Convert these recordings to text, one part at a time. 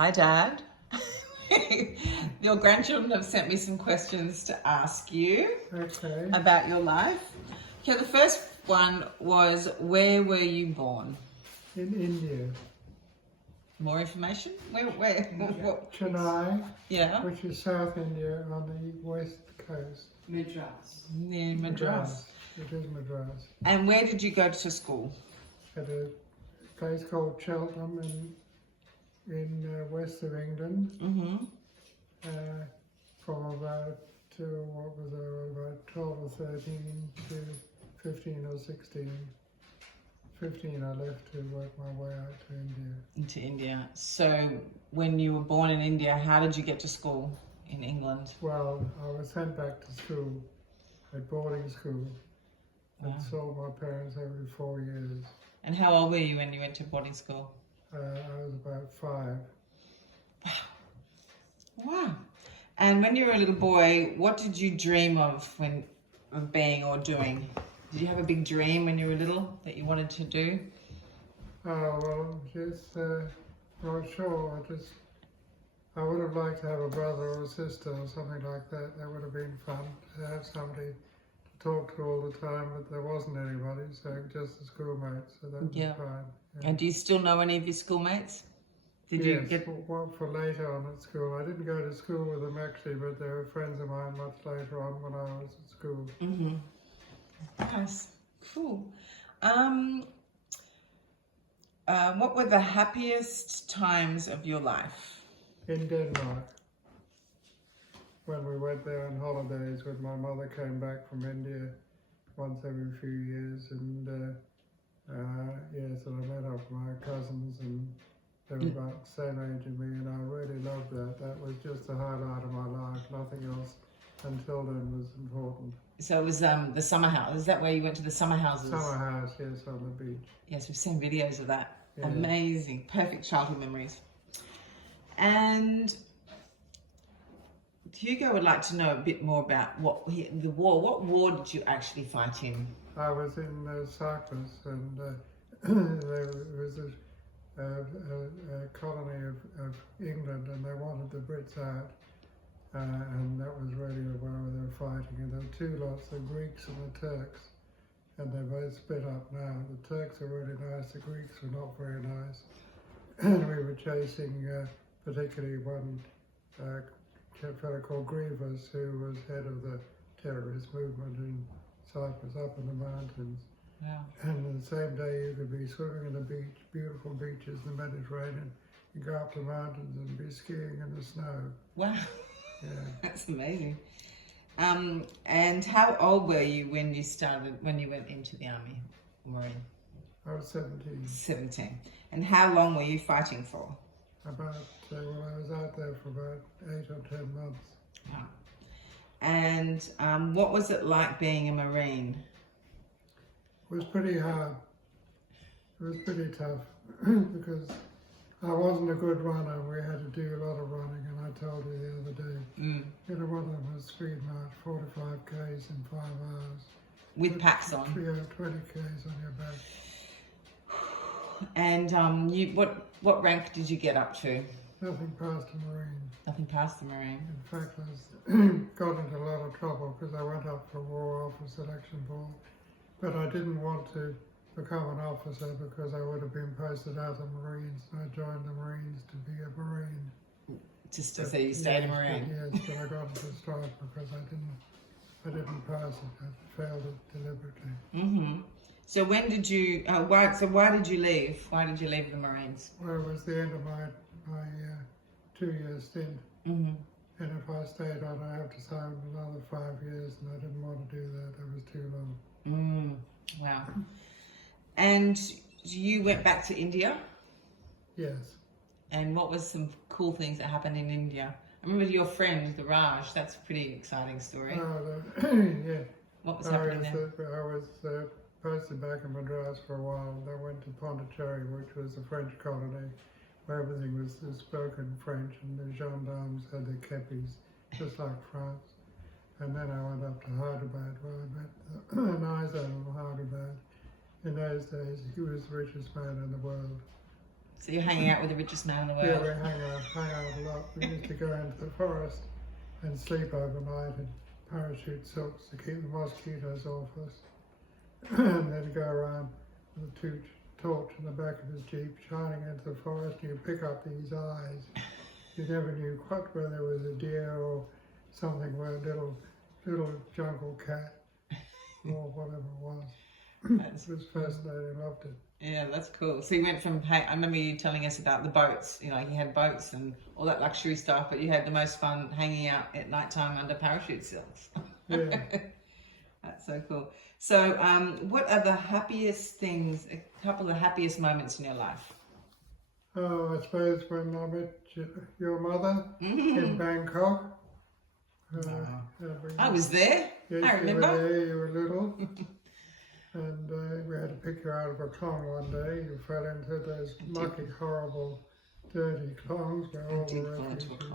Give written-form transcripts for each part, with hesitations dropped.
Hi, Dad. Your grandchildren have sent me some questions to ask you Okay. about your life. Okay, the first one was, where were you born? In India. More information? Where? What? Chennai, Yeah. which is South India on the west coast. Madras. Near Madras. It is Madras. And where did you go to school? At a place called Cheltenham in west of England. Mm-hmm. From about about 12 or 13 to 15 or 16. 15 I left to work my way out to India. Into India. So when you were born in India, how did you get to school in England? Well, I was sent back to school, at boarding school, and saw my parents every 4 years. And how old were you when you went to boarding school? I was about 5. Wow. And when you were a little boy, what did you dream of being or doing? Did you have a big dream when you were little that you wanted to do? Well, just not sure. I would have liked to have a brother or a sister or something like that. That would have been fun to have somebody to talk to all the time, but there wasn't anybody, so just the schoolmates, so that was fine. Yeah. And do you still know any of your schoolmates? Did you get for later on at school. I didn't go to school with them actually, but they were friends of mine much later on when I was at school. Mm-hmm. Nice. Cool. What were the happiest times of your life? In Denmark, when we went there on holidays, when my mother came back from India once every few years, and yes, and I met up with my cousins, and they were about the same age as me, and I really loved that. That was just the highlight of my life. Nothing else until then was important. So it was the summer house. Is that where you went to the summer houses? Summer house, yes, on the beach. Yes, we've seen videos of that. Yeah. Amazing. Perfect childhood memories. And Hugo would like to know a bit more about the war. What war did you actually fight in? I was in Cyprus, and there was a colony of England, and they wanted the Brits out. And that was really where they were fighting. And there were two lots, the Greeks and the Turks. And they both split up now. The Turks are really nice, the Greeks were not very nice. And we were chasing particularly one fellow called Grievous, who was head of the terrorist movement in Cyprus, up in the mountains. Wow. And the same day you could be swimming in the beach, beautiful beaches in the Mediterranean. You go up the mountains and be skiing in the snow. Wow. Yeah. That's amazing. And how old were you when you went into the army, Marine? I was 17. 17. And how long were you fighting for? About, I was out there for about 8 or 10 months. Wow. And what was it like being a Marine? It was pretty hard. It was pretty tough because I wasn't a good runner. We had to do a lot of running, and I told you the other day. You know, one of them was speed march, 45 k's in 5 hours. With packs on? 20 k's on your back. And what rank did you get up to? Nothing past a Marine. Nothing past the Marine. In fact, I got into a lot of trouble because I went up for War Officer Selection Board, but I didn't want to become an officer because I would have been posted out of the Marines, and I joined the Marines to be a Marine. Just to say you stayed a Marine? Yes, but I got into strife because I didn't pass it. I failed it deliberately. Mm-hmm. So when did you, why did you leave? Why did you leave the Marines? Well, it was the end of my 2-year stint. Mm-hmm. And if I stayed on, I have to sign another 5 years, and I didn't want to do that. It was too long. Wow. And you went back to India? Yes. And what was some cool things that happened in India? I remember your friend, the Raj. That's a pretty exciting story. Yeah. What was happening there? I was posted back in Madras for a while. And I went to Pondicherry, which was a French colony, where everything was spoken French, and the gendarmes had their kepis, just like France. And then I went up to Hyderabad, where I met an Nizam of Hyderabad. In those days, he was the richest man in the world. So you're hanging out with the richest man in the Yeah, world. we hang out a lot. We used to go into the forest and sleep overnight in parachute silks to keep the mosquitoes off us. And then go around with a torch in the back of his Jeep, shining into the forest, and you pick up these eyes. You never knew quite whether there was a deer or something, where a little jungle cat or whatever it was. It was fascinating, loved it. Yeah, that's cool. So you went from, hey, I remember you telling us about the boats, you know, you had boats and all that luxury stuff, but you had the most fun hanging out at night time under parachute silks. Yeah. That's so cool. So what are the happiest things, a couple of the happiest moments in your life? Oh, I suppose when I met your mother in Bangkok. I was there. Yes, I remember. You were there, you were little. And we had to pick you out of a clong one day. You fell into those mucky, horrible, dirty clongs where all the refugees used to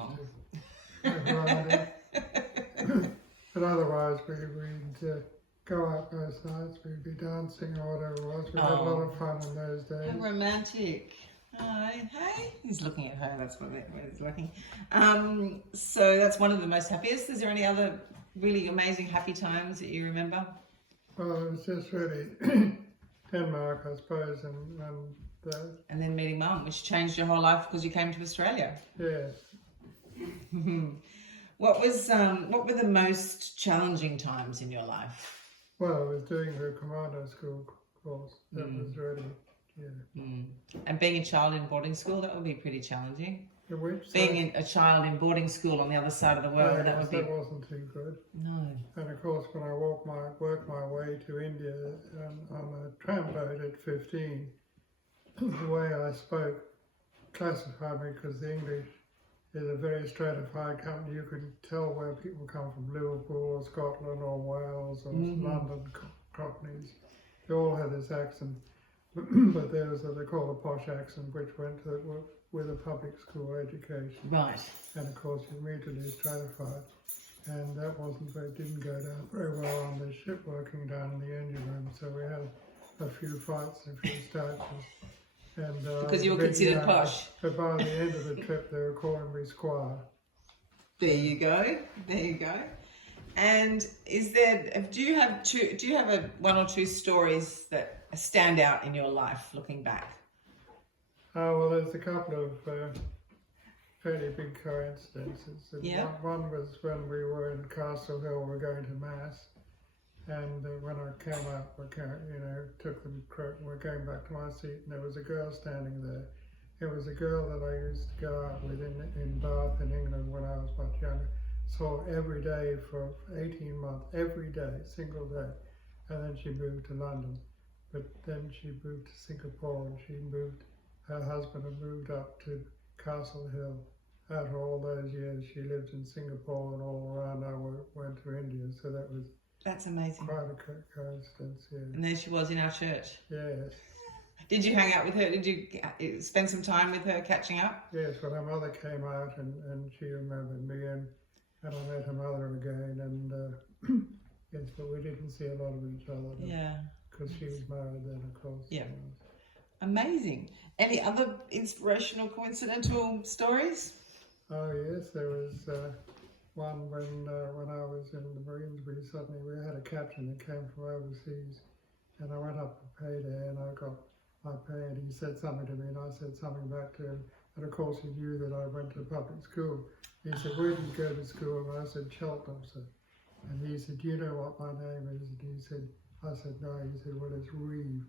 But otherwise, we'd go out most nights. We'd be dancing or whatever it was. We had a lot of fun in those days. How romantic. Oh, hey, he's looking at her. That's what he's looking. So that's one of the most happiest. Is there any other really amazing happy times that you remember? Well, it was just really Denmark, I suppose, and then meeting Mum, which changed your whole life because you came to Australia. Yes. What were the most challenging times in your life? Well, I was doing the commando school course. That was really, yeah. And being a child in boarding school, that would be pretty challenging. Being a child in boarding school on the other side of the world, that wasn't too good. No. And of course, when I worked my way to India on a tram boat at 15, the way I spoke classified me, because the English is a very stratified company. You could tell where people come from: Liverpool or Scotland or Wales or London Cockneys. They all had this accent, but there was what they call a posh accent, which went with a public school education. Right. And of course, you immediately stratified. And that didn't go down very well on the ship working down in the engine room. So we had a few fights and a few starches. And, because you were considered posh. But by the end of the trip, they were calling me Squire. There you go. There you go. And do you have one or two stories that stand out in your life looking back? Well, there's a couple of fairly big coincidences. One was when we were in Castle Hill, we were going to Mass, and when I came up, took the we're going back to my seat, and there was a girl standing there. It was a girl that I used to go out with in Bath in England when I was much younger. Saw every day for 18 months, every day, single day, and then she moved to London. But then she moved to Singapore, and her husband had moved up to Castle Hill. After all those years, she lived in Singapore, and all around I went to India. So that's amazing. Quite a coincidence, yeah. And there she was in our church. Yes. Did you hang out with her? Did you spend some time with her catching up? Yes, when her mother came out, and she remembered me, and I met her mother again, and yes, but we didn't see a lot of each other. Yeah. Because she was married then, of course. Yeah. Amazing. Any other inspirational, coincidental stories? Oh yes, there was one when I was in the Marines. We had a captain that came from overseas, and I went up for payday, and I got my pay, and he said something to me, and I said something back to him, and of course he knew that I went to public school. He said, "Where did you go to school?" And I said, "Cheltenham, sir." And he said, "Do you know what my name is?" And I said, "No." He said, "Well, it's Reeve."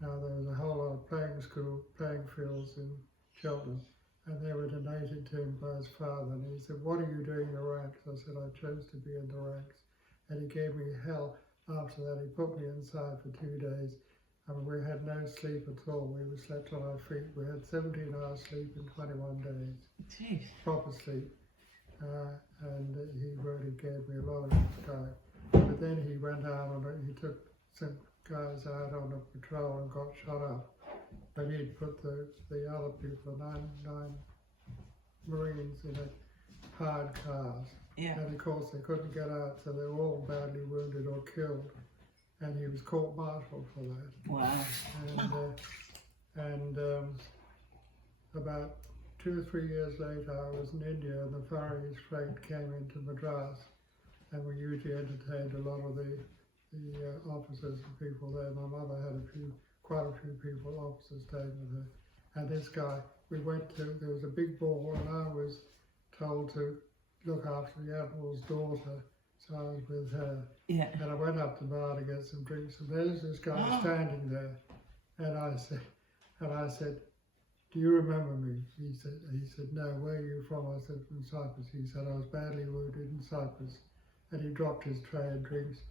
Now, there was a whole lot of playing fields in Cheltenham, and they were donated to him by his father. And he said, "What are you doing in the ranks?" I said, "I chose to be in the ranks." And he gave me hell after that. He put me inside for 2 days. I mean, we had no sleep at all. We slept on our feet. We had 17 hours sleep in 21 days. Jeez. Proper sleep. And he really gave me a lot of time. But then he went out and he took some guys out on a patrol and got shot up. But he'd put the other people, nine Marines, in hired cars. Yeah. And of course they couldn't get out, so they were all badly wounded or killed. And he was court-martialed for that. Wow. about 2 or 3 years later, I was in India and the Far East flight came into Madras, and we usually entertained a lot of the officers and people there. My mother had quite a few people, officers, staying with her. And this guy, there was a big ball, and I was told to look after the Admiral's daughter, so I was with her. Yeah. And I went up to the bar to get some drinks, and there's this guy standing there, and I said, "Do you remember me?" He said, "No, where are you from?" I said, "From Cyprus." He said, "I was badly wounded in Cyprus." And he dropped his tray of drinks.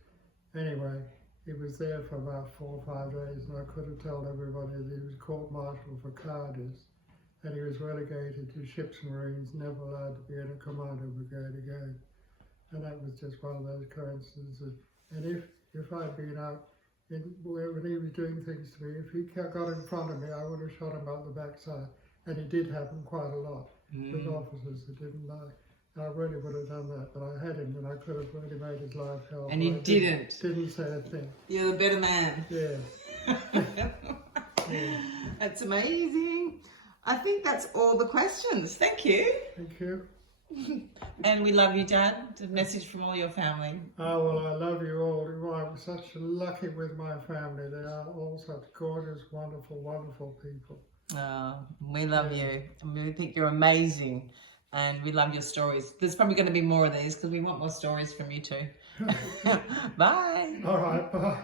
Anyway, he was there for about 4 or 5 days, and I could have told everybody that he was court-martialed for cowardice, and he was relegated to ships and marines, never allowed to be in a commando brigade again. And that was just one of those coincidences. And if I'd been out when he was doing things to me, if he got in front of me, I would have shot him out the backside. And it did happen quite a lot with officers that didn't like. I really would have done that, but I had him, and I could have really made his life hell. And you didn't. Didn't say a thing. You're the better man. Yeah. Yeah. That's amazing. I think that's all the questions. Thank you. Thank you. And we love you, Dad. A message from all your family. Oh, well, I love you all. I'm such lucky with my family. They are all such gorgeous, wonderful, wonderful people. Oh, we love you. And we think you're amazing. And we love your stories. There's probably going to be more of these because we want more stories from you too. Bye. All right, bye.